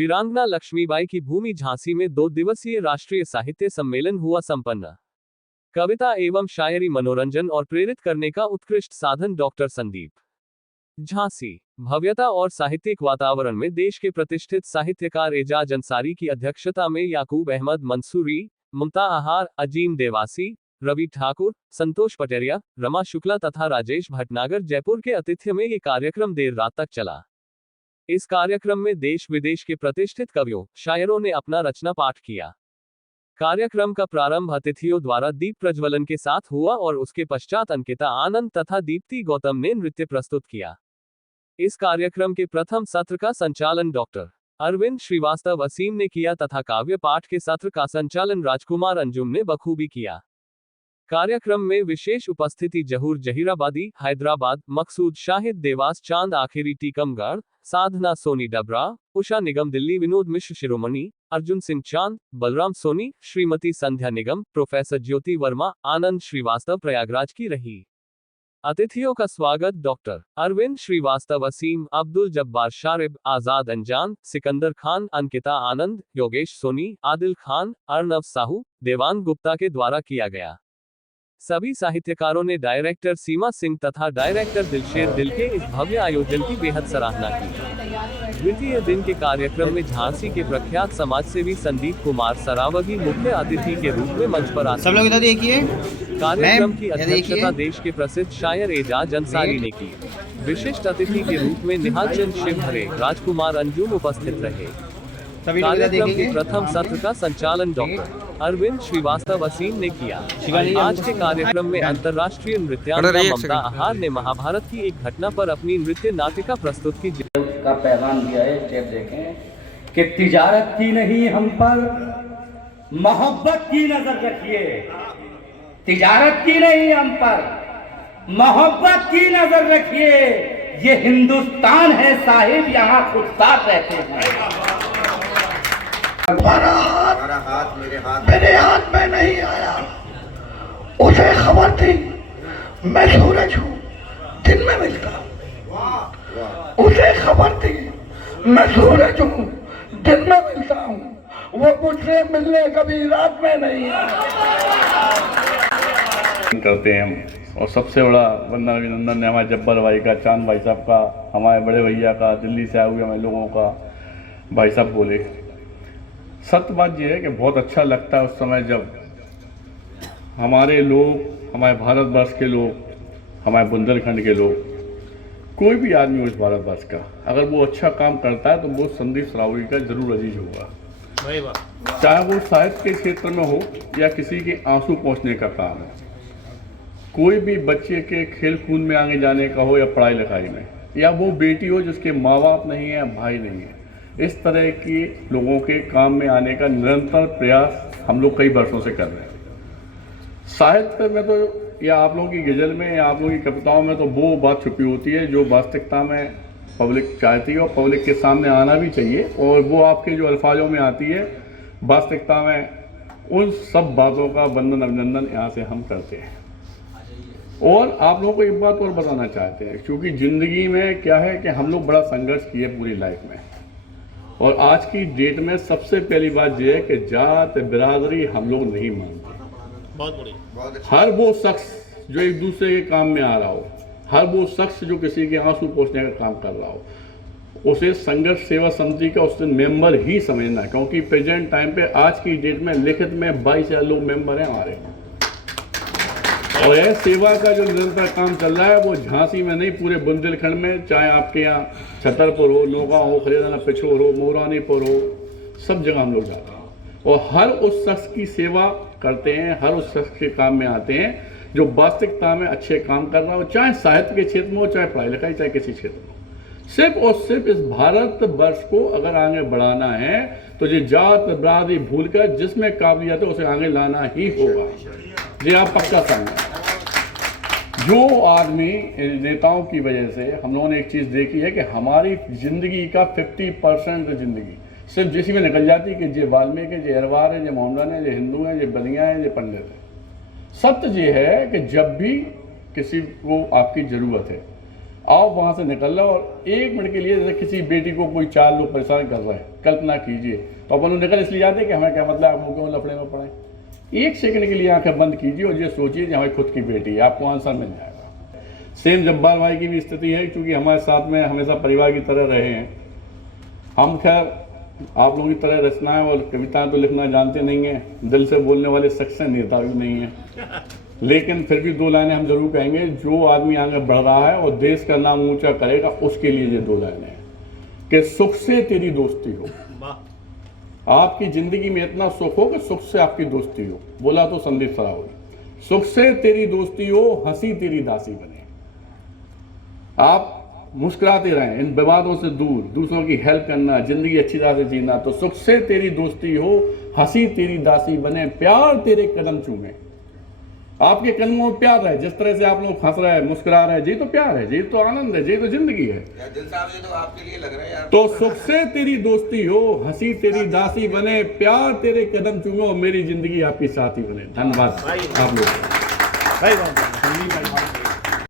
वीरांगना लक्ष्मीबाई की भूमि झांसी में 2 दिवसीय राष्ट्रीय साहित्य सम्मेलन हुआ संपन्न। कविता एवं शायरी मनोरंजन और प्रेरित करने का उत्कृष्ट साधन। डॉक्टर संदीप झांसी। भव्यता और साहित्यिक वातावरण में देश के प्रतिष्ठित साहित्यकार एजाज अंसारी की अध्यक्षता में याकूब अहमद मंसूरी, मुमता आहार, अजीम देवासी, रवि ठाकुर, संतोष पटेरिया, रमा शुक्ला तथा राजेश भटनागर जयपुर के आतिथ्य में ये कार्यक्रम देर रात तक चला। इस कार्यक्रम में देश विदेश के प्रतिष्ठित कवियों, शायरों ने अपना रचना पाठ किया। कार्यक्रम का प्रारंभ अतिथियों द्वारा दीप प्रज्वलन के साथ हुआ और उसके पश्चात अंकिता आनंद तथा दीप्ति गौतम ने नृत्य प्रस्तुत किया। इस कार्यक्रम के प्रथम सत्र का संचालन डॉक्टर अरविंद श्रीवास्तव असीम ने किया तथा काव्य पाठ के सत्र का संचालन राजकुमार अंजुम ने बखूबी किया। कार्यक्रम में विशेष उपस्थिति जहूर जहीराबादी, हैदराबाद, मकसूद शाहिद देवास चांद आखिरी टीकमगढ़, साधना सोनी डबरा, उषा निगम दिल्ली, विनोद मिश्र शिरोमणि, अर्जुन सिंह चांद, बलराम सोनी, श्रीमती संध्या निगम, प्रोफेसर ज्योति वर्मा, आनंद श्रीवास्तव प्रयागराज की रही। अतिथियों का स्वागत डॉक्टर अरविंद श्रीवास्तव असीम, अब्दुल जब्बार शारिब, आजाद अंजान, सिकंदर खान, अंकिता आनंद, योगेश सोनी, आदिल खान, अर्नव साहू, देवांग गुप्ता के द्वारा किया गया। सभी साहित्यकारों ने डायरेक्टर सीमा सिंह तथा डायरेक्टर दिलशेर दिल के इस भव्य आयोजन की बेहद सराहना की। द्वितीय दिन के कार्यक्रम में झांसी के प्रख्यात समाजसेवी संदीप कुमार सरावगी मुख्य अतिथि के रूप में मंच पर आए। सब लोग इधर देखिए। कार्यक्रम की अध्यक्षता देश के प्रसिद्ध शायर एजाज अंसारी ने की। विशिष्ट अतिथि के रूप में निहाल चंद शिवहरे, राजकुमार अंजुम उपस्थित रहे। कार्यक्रम के प्रथम सत्र का संचालन डॉक्टर अरविंद श्रीवास्तव असीम ने किया। आज के कार्यक्रम में अंतर्राष्ट्रीय नृत्यांगना ममता आहार ने महाभारत की एक घटना पर अपनी नृत्य नाटिका प्रस्तुत की। का पैगाम दिया है, स्टेप देखें कि तिजारत की नहीं हम पर मोहब्बत की नजर रखिए। तिजारत की नहीं हम पर मोहब्बत की नजर रखिए। ये हिंदुस्तान है साहिब, यहाँ खुद साथ रहते हैं। तुम्हारा हाथ मेरे हाथ में नहीं आया। उसे खबर थी मैं सूरज हूँ, दिन में मिलता हूँ। उसे खबर थी मैं सूरज हूँ, दिन में मिलता हूँ। वो मुझसे मिलने कभी रात में नहीं आया। करते हैं हम, और सबसे बड़ा वंदन अभिनंदन है हमारे जब्बर भाई का, चांद भाई साहब का, हमारे बड़े भैया का, दिल्ली से आए हुए हमारे लोगों का। भाई साहब बोले, सत्य बात यह है कि बहुत अच्छा लगता है उस समय जब हमारे लोग, हमारे भारतवर्ष के लोग, हमारे बुंदेलखंड के लोग, कोई भी आदमी उस भारतवर्ष का अगर वो अच्छा काम करता है तो वो संदीप सरावगी का जरूर अजीज होगा। चाहे वो साहित्य के क्षेत्र में हो या किसी के आंसू पहुँचने का काम है, कोई भी बच्चे के खेल कूद में आगे जाने का हो या पढ़ाई लिखाई में, या वो बेटी हो जिसके माँ बाप नहीं है, भाई नहीं है, इस तरह के लोगों के काम में आने का निरंतर प्रयास हम लोग कई वर्षों से कर रहे हैं। साहित्य में तो या आप लोगों की गज़ल में या आप लोगों की कविताओं में तो वो बात छुपी होती है जो वास्तविकता में पब्लिक चाहती है और पब्लिक के सामने आना भी चाहिए, और वो आपके जो अल्फाजों में आती है वास्तविकता में, उन सब बातों का वंदन अभिनंदन यहाँ से हम करते हैं। और आप लोगों को एक बात और बताना चाहते हैं, क्योंकि ज़िंदगी में क्या है कि हम लोग बड़ा संघर्ष किए पूरी लाइफ में, और आज की डेट में सबसे पहली बात यह है कि जात बिरादरी हम लोग नहीं मानते। हर वो शख्स जो एक दूसरे के काम में आ रहा हो, हर वो शख्स जो किसी के आंसू पोंछने का काम कर रहा हो, उसे संघर्ष सेवा समिति का उससे मेंबर ही समझना है, क्योंकि प्रेजेंट टाइम पे आज की डेट में लिखित में 22,000 लोग मेंबर हैं हमारे। और यह सेवा का जो निरंतर काम चल रहा है वो झांसी में नहीं, पूरे बुंदेलखंड में, चाहे आपके यहाँ छतरपुर हो, नौगांव हो, खरीदाना पिछोर हो, मोरानीपुर हो, सब जगह हम लोग जाते हैं और हर उस शख्स की सेवा करते हैं, हर उस शख्स के काम में आते हैं जो वास्तविकता में अच्छे काम कर रहा हो, चाहे साहित्य के क्षेत्र में हो, चाहे पढ़ाई लिखाई, चाहे किसी क्षेत्र में हो। सिर्फ और सिर्फ इस भारत वर्ष को अगर आगे बढ़ाना है तो ये जात बिरादरी भूलकर जिसमें काबिलियत है उसे आगे लाना ही होगा। ये आप पक्का समझें। जो आदमी नेताओं की वजह से हम लोगों ने एक चीज़ देखी है कि हमारी ज़िंदगी का 50% ज़िंदगी सिर्फ जिसी में निकल जाती है कि ये वाल्मीकि, ये अरवार है, ये मोहम्मदन है, ये हिंदू हैं, ये बलियाँ हैं, ये पंडित हैं। सत्य ये है कि जब भी किसी को आपकी ज़रूरत है आओ वहाँ से निकल लो और 1 मिनट के लिए जैसे किसी बेटी को कोई 4 लोग परेशान कर रहे हैं, कल्पना कीजिए, तो अपन निकल इसलिए जाते कि हमें क्या मतलब आप क्यों लफड़े में पड़े। 1 सेकंड के लिए आंखें बंद कीजिए और ये सोचिए कि हमारी खुद की बेटी है, आपको आंसर मिल जाएगा। सेम जब्बार भाई की भी स्थिति है, क्योंकि हमारे साथ में हमेशा परिवार की तरह रहे हैं। हम खैर आप लोगों की तरह रचनाएं और कविताएं तो लिखना जानते नहीं हैं, दिल से बोलने वाले सक्सेस नेता भी नहीं हैं, लेकिन फिर भी 2 लाइनें हम जरूर कहेंगे। जो आदमी आगे बढ़ रहा है और देश का नाम ऊंचा करेगा, उसके लिए ये 2 लाइनें हैं कि सुख से तेरी दोस्ती हो। आपकी जिंदगी में इतना सुख हो कि सुख से आपकी दोस्ती हो, बोला तो संदीप सरावगी। सुख से तेरी दोस्ती हो, हंसी तेरी दासी बने। आप मुस्कुराते रहें, इन विवादों से दूर, दूसरों की हेल्प करना, जिंदगी अच्छी तरह से जीना। तो सुख से तेरी दोस्ती हो, हंसी तेरी दासी बने, प्यार तेरे कदम चूमे। आपके कदमों में प्यार है, जिस तरह से आप लोग हंस रहे हैं, मुस्कुरा रहे हैं, जी तो प्यार है, जी तो आनंद है, जी तो जिंदगी है। दिल साहब ये तो आपके लिए लग रहा है यार। तो सुख से तेरी दोस्ती हो, हंसी तेरी दासी बने, प्यार तेरे कदम चूमे और मेरी जिंदगी आपकी साथी बने। धन्यवाद आप लोग।